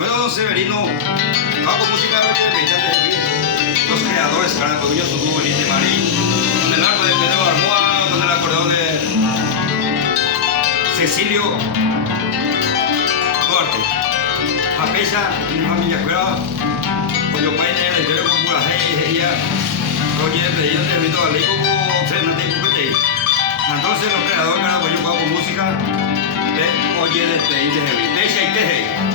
Bueno, don Severino, hago música los creadores, cara, porque yo soy muy bonito, Marín, con el arco de Pedro Armoa, con el acordeón de Cecilio Duarte, Papecha, mi familia cuera, con yo paine, el interior con pura ella, oye, de ellos te invito a leer como tres no te incumbe. Entonces los creadores, cara, pues yo hago música de oye, de heavy, de